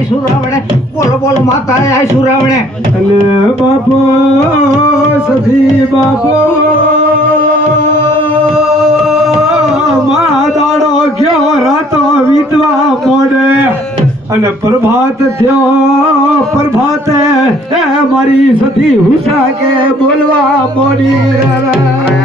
આય સુરાવણે બોલો બોલો માતા આય સુરાવણે અને બાપો સધી બાપો મા દાડો ગયો રાતો વીતવા મોડે અને પ્રભાત થયો પ્રભાતે મારી સધી હુસા કે બોલવા મોડી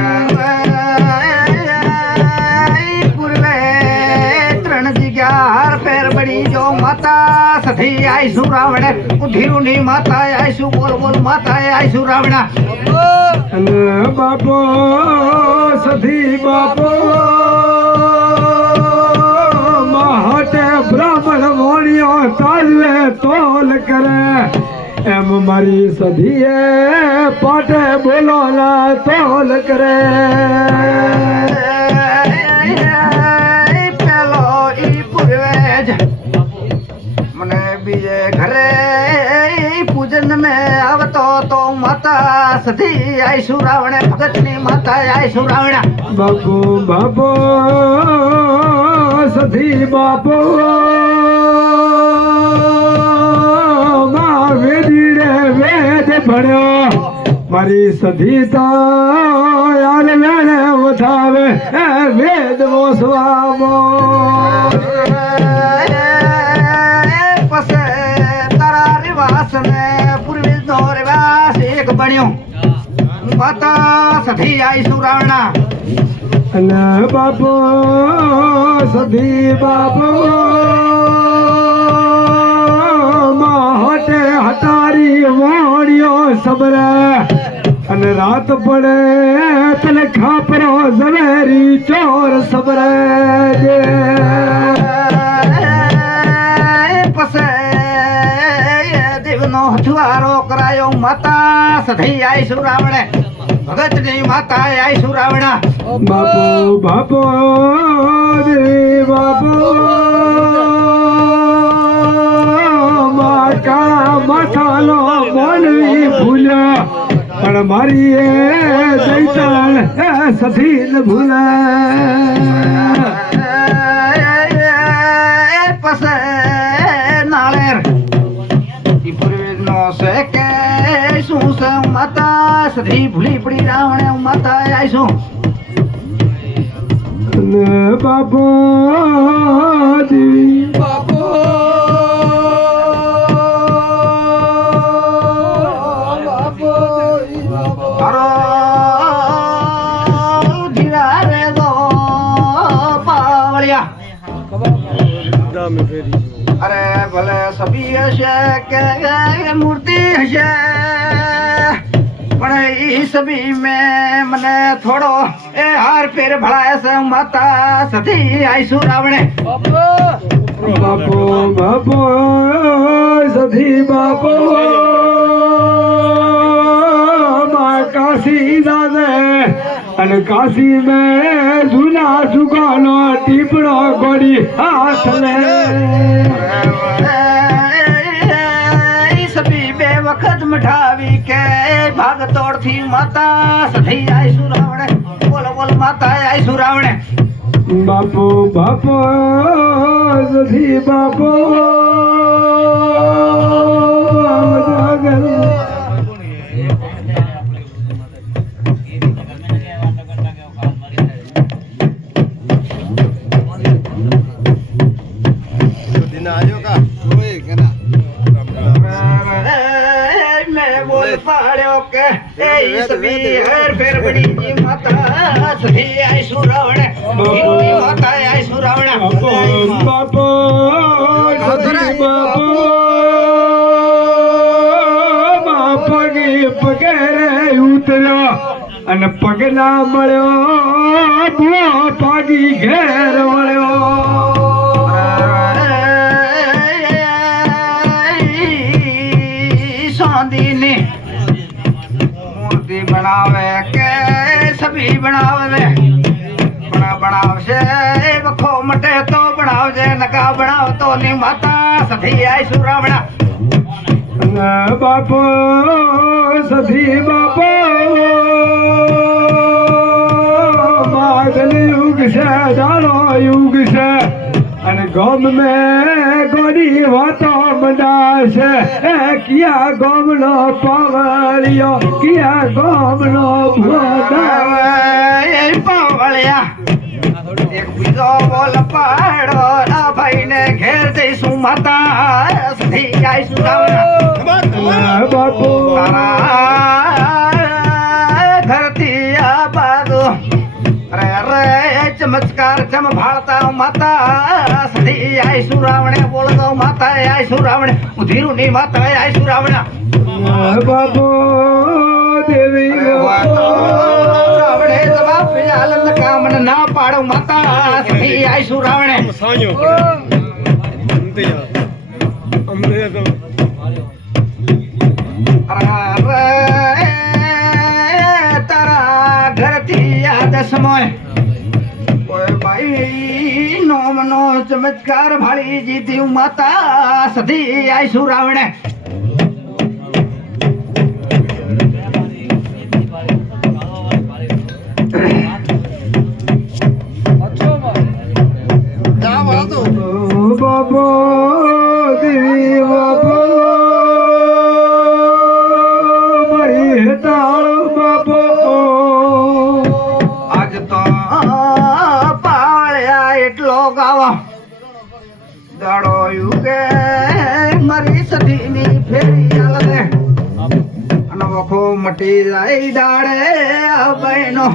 માતા સધી આય સુરાવણે ઉધીરુની માતા આય સુ બોલ બોલ માતા આય સુરાવણા અને બાપો સધી બાપો માહટે બ્રાહ્મણ મોણિયો તાલવે તોલ કરે એમ મારી સધીએ પાટે બોલો ના તોલ કરે બીજે ઘરે પૂજન में આવતો તો માતા સધી આય સુરાવણે ભગતની માતા આય સુરાવણા બાપુ બાપો સધી બાપો મા વેદીડે વેદ ભણ્યો મારી સધી તો યાર વેણે વધાવે વેદ વોસવામો એક બન્યો માતા સધી આય સુરાવણા અને બાપો સધી બાપો માહટે હટારી વાણિયો સબરે અને રાત પડે તને ખાપરો ઝવેરી ચોર સબરે હથવારો કરાયો માતા સધી આય સુરાવણે ભગતની માતા આય સુરાવણા બાપો બાપો દેવી બાપો કાળા માથાનો મોનવી ભૂલ્યા પણ મારી એ દૈતાણ સધી ન ભૂલ્યા પસે નાળેર માતા સધી ભૂલી પડી રાવણે માતા આય શું બાપો દેવી બાપો ધીરા રે દો પાવળિયા અરે ભલે સભી હશે કે મૂર્તિ હશે પણ ઈ સભી में મને થોડો એ હાર ફેર ભળાય છે માતા સધી આય સુરાવણે બાપો બાપો સધી બાપો મા કાશી દાદે અને કાશી में જૂના જુગાનો ટીપડો ગોડી હાથ લે વખત મઠાવી કે ભાગ તોડ થી માતા સધી આય સુરાવણે બોલો બોલ માતા આય સુરાવણે બાપો બાપો સધી બાપો પાડ્યો કે એ સભી હર ફેર બડી જી માતા સધી આય સુરાવણે માતા આય સુરાવણા બાપો સધી બાપો મા પગી પગેરે ઉતર્યો અને પગના મળ્યો બુઆ પાગી ઘેર વળ્યો સોંદીની મૂર્તિ બનાવે કે સભી બનાવે બનાવશે વખો મટે તો બનાવજે નકા બનાવતો ની માતા સધી આય સુરાવણા બાપો સધી બાપો માગલ યુગ છે જાણો યુગ છે અને ગમ મેં ગોરી વાતો મંડાશે કિયા ગમનો પાવળિયો કિયા ગમનો એ પાવળિયા એક બીજો બોલ પાડો ના ભાઈને ઘેર જઈશું માતા સધી આઈશું રાવણા બાપુ ધરતી આ બાજુ રે રે ચમત્કાર ચમ ભાળતા માતા સધી આઈશું રાવણે બોલતો માતા આઈશું રાવણે ઉધીરું ની માતા આઈશું રાવણા બાપુ દેવી રાવણે જવાબ આલંદ કામન ના પાડો માતા સધી આઈશું રાવણે તારા ઘરથી આદસમય કોઈ ભાઈ નોમનો ચમત્કાર ભાળી જીતી માતા સધી આઈશું રાવણે બાપુ દેવી બાપુ મારી તાળ બાપુ આજ તો પાળ્યા એટલો ગાવા દાડો યુગે મારી સધીની ફેરી આલે અને વખો મટી જાય દાડે બહેનો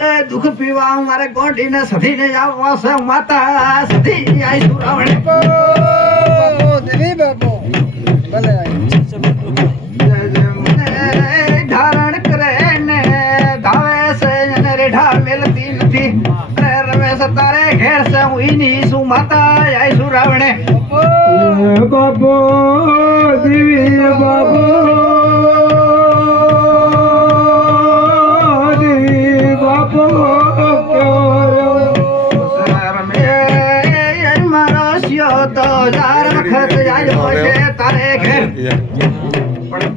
એ દુઃખ પીવા મારે ગોંડીને સધીને આવવા છે માતા સધી આઈશું રાવણે દેવી બાપુ ભલે ધારણ કરે ને ધાવે છે અને રેઢા મેલતી નથી અરે રમેશ તારે ઘેર છે હું ઈની શું માતા આઈશું રાવણે બાપુ દેવી બાપુ દેવી બાપુ મારો શિયો તો 1000 વખત આવ્યો છે તારે ઘેર પણ